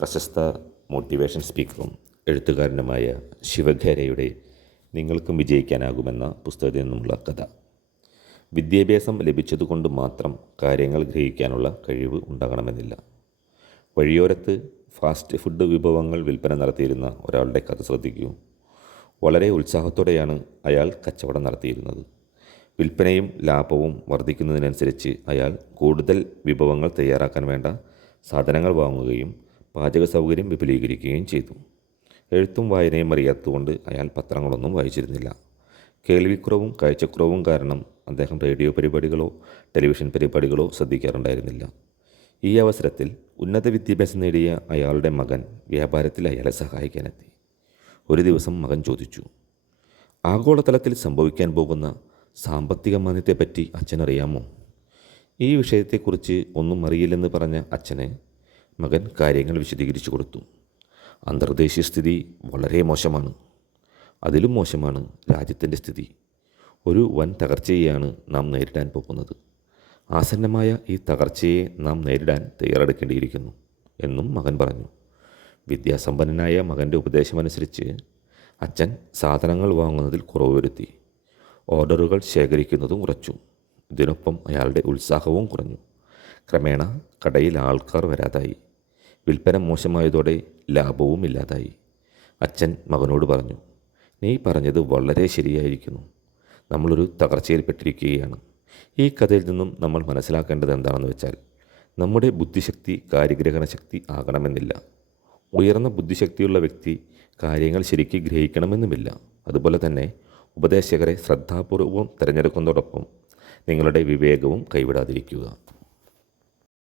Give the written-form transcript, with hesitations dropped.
പ്രശസ്ത മോട്ടിവേഷൻ സ്പീക്കറും എഴുത്തുകാരനുമായ ശിവഖേരയുടെ നിങ്ങൾക്കും വിജയിക്കാനാകുമെന്ന പുസ്തകത്തിൽ നിന്നുമുള്ള കഥ. വിദ്യാഭ്യാസം ലഭിച്ചതുകൊണ്ട് മാത്രം കാര്യങ്ങൾ ഗ്രഹിക്കാനുള്ള കഴിവ് ഉണ്ടാകണമെന്നില്ല. വഴിയോരത്ത് ഫാസ്റ്റ് ഫുഡ് വിഭവങ്ങൾ വിൽപ്പന നടത്തിയിരുന്ന ഒരാളുടെ കഥ ശ്രദ്ധിക്കൂ. വളരെ ഉത്സാഹത്തോടെയാണ് അയാൾ കച്ചവടം നടത്തിയിരുന്നത്. വിൽപ്പനയും ലാഭവും വർദ്ധിക്കുന്നതിനനുസരിച്ച് അയാൾ കൂടുതൽ വിഭവങ്ങൾ തയ്യാറാക്കാൻ വേണ്ട സാധനങ്ങൾ വാങ്ങുകയും പാചക സൗകര്യം വിപുലീകരിക്കുകയും ചെയ്തു. എഴുത്തും വായനയും അറിയാത്തതുകൊണ്ട് അയാൾ പത്രങ്ങളൊന്നും വായിച്ചിരുന്നില്ല. കേൾവിക്കുറവും കാഴ്ചക്കുറവും കാരണം അദ്ദേഹം റേഡിയോ പരിപാടികളോ ടെലിവിഷൻ പരിപാടികളോ ശ്രദ്ധിക്കാറുണ്ടായിരുന്നില്ല. ഈ അവസരത്തിൽ ഉന്നത വിദ്യാഭ്യാസം നേടിയ അയാളുടെ മകൻ വ്യാപാരത്തിൽ അയാളെ സഹായിക്കാനെത്തി. ഒരു ദിവസം മകൻ ചോദിച്ചു, ആഗോളതലത്തിൽ സംഭവിക്കാൻ പോകുന്ന സാമ്പത്തിക മാന്ദ്യത്തെപ്പറ്റി അച്ഛനറിയാമോ? ഈ വിഷയത്തെക്കുറിച്ച് ഒന്നും അറിയില്ലെന്ന് പറഞ്ഞ അച്ഛന് മകൻ കാര്യങ്ങൾ വിശദീകരിച്ചു കൊടുത്തു. അന്തർദേശീയ സ്ഥിതി വളരെ മോശമാണ്. അതിലും മോശമാണ് രാജ്യത്തിൻ്റെ സ്ഥിതി. ഒരു വൻ തകർച്ചയെയാണ് നാം നേരിടാൻ പോകുന്നത്. ആസന്നമായ ഈ തകർച്ചയെ നാം നേരിടാൻ തയ്യാറെടുക്കേണ്ടിയിരിക്കുന്നു എന്നും മകൻ പറഞ്ഞു. വിദ്യാസമ്പന്നനായ മകൻ്റെ ഉപദേശമനുസരിച്ച് അച്ഛൻ സാധനങ്ങൾ വാങ്ങുന്നതിൽ കുറവ് വരുത്തി. ഓർഡറുകൾ ശേഖരിക്കുന്നതും കുറച്ചു. ഇതിനൊപ്പം അയാളുടെ ഉത്സാഹവും കുറഞ്ഞു. ക്രമേണ കടയിൽ ആൾക്കാർ വരാതായി. വിൽപ്പന മോശമായതോടെ ലാഭവും ഇല്ലാതായി. അച്ഛൻ മകനോട് പറഞ്ഞു, നീ പറഞ്ഞത് വളരെ ശരിയായിരിക്കുന്നു. നമ്മളൊരു തകർച്ചയിൽപ്പെട്ടിരിക്കുകയാണ്. ഈ കഥയിൽ നിന്നും നമ്മൾ മനസ്സിലാക്കേണ്ടത് എന്താണെന്ന് വെച്ചാൽ, നമ്മുടെ ബുദ്ധിശക്തി കാര്യഗ്രഹണ ശക്തി ആകണമെന്നില്ല. ഉയർന്ന ബുദ്ധിശക്തിയുള്ള വ്യക്തി കാര്യങ്ങൾ ശരിക്ക് ഗ്രഹിക്കണമെന്നുമില്ല. അതുപോലെ തന്നെ ഉപദേശകരെ ശ്രദ്ധാപൂർവം തിരഞ്ഞെടുക്കുന്നതോടൊപ്പം നിങ്ങളുടെ വിവേകവും കൈവിടാതിരിക്കുക.